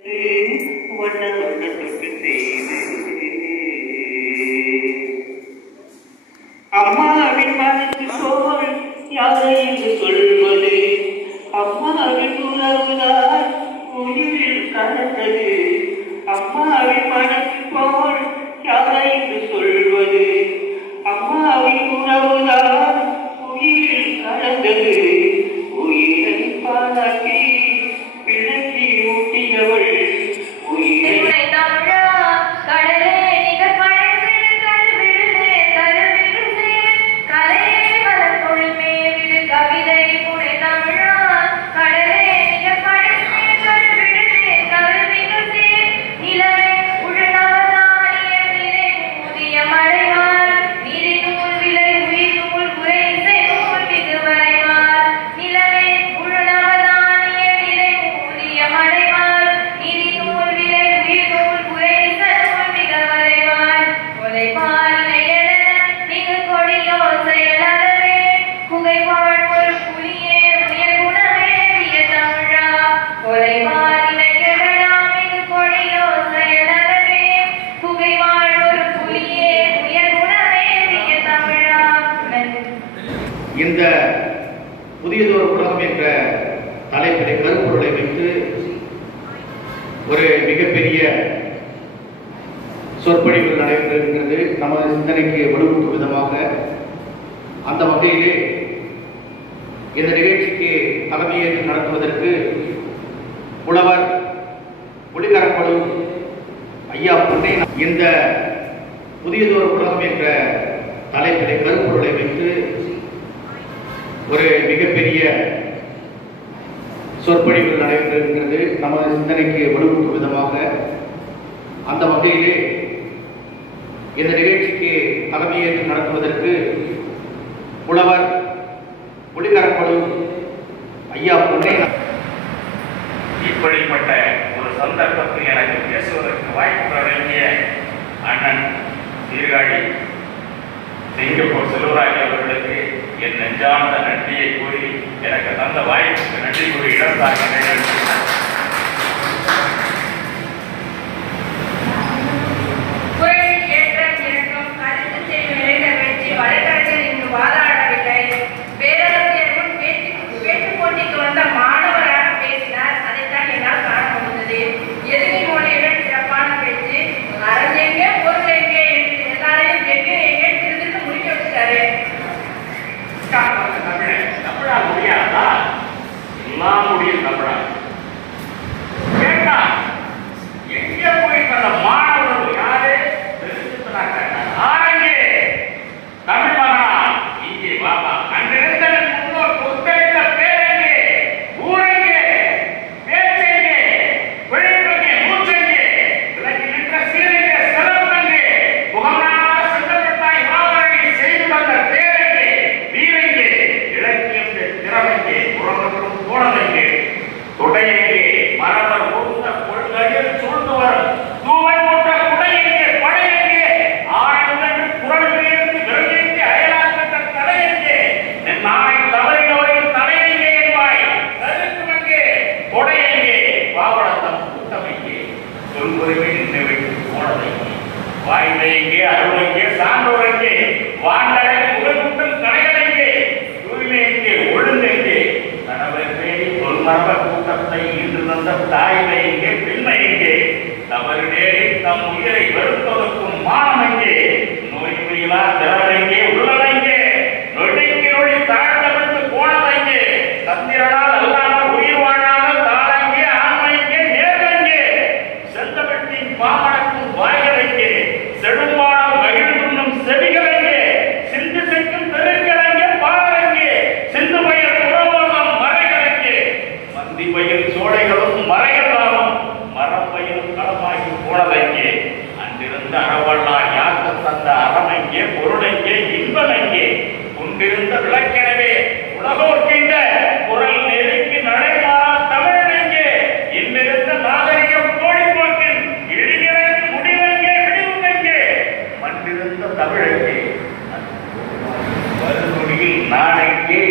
வண்ண வண்ண தொட்டு செய்து அம்மாவின் மனது போல் யாரை என்று சொல்ல. இந்த புதியதொரு உலகம் என்ற தலைப்பிலே கருப்பொருளை வைத்து ஒரு மிகப்பெரிய சொற்பொழிவு நடைபெறுகின்றது நமது சிந்தனைக்கு வலுவூட்டும் விதமாக அந்த வகையிலே இந்த நிகழ்ச்சிக்கு தலைமையேற்று நடத்துவதற்கு புலவர் ஒளிகரப்படும் ஐயா பொன்னை இந்த புதியதொரு உலகம் என்ற தலைப்பிலே கருப்பொருளை வைத்து ஒரு மிகப்பெரிய சொற்பொழிவு நடைபெறுகின்றது நமது சிந்தனைக்கு வலுவூட்டும் விதமாக அந்த வகையிலே இந்த நிகழ்ச்சிக்கு தலைமையேற்று நடத்துவதற்கு புலவர் ஒளிகரப்படும் ஐயா பொன்னை இப்படிப்பட்ட ஒரு சந்தர்ப்பத்தில் எனக்கு பேசுவதற்கு வாய்ப்பு வழங்கிய அண்ணன் சீர்காழி செங்கப்பூர் செல்வராஜ் அவர்களுக்கு என் நெஞ்சார்ந்த நன்றியை கூறி எனக்கு தந்த வாய்ப்புக்கு நன்றி கூறி இடம் தாக்கினேன் முடியும் தமிழா வாய்ந்த மரபர் அருள் கொள்கையில் சான்றோர் வரும் தூவை தாய்மை எங்கே பெண்மை எங்கே தவறு நேரில் தம் உயிரை வெறுப்பதற்கும் மானமை இந்தகவல்லா யாக்கு தந்த அறமெங்கே பொருளெங்கே இன்பமெங்கே உண்டிருந்த விளக்கெனவே உலகோர்க்கின்ற குரல் நெருங்கி நடைமாறா தமிழ் எங்கே இன்னிருந்த நாகரிகம் கோழிப்போக்கின் இழிகிற முடிவெங்கே விடிவுமெங்கே மண்ணிருந்த தமிழெங்கே நான் எங்கே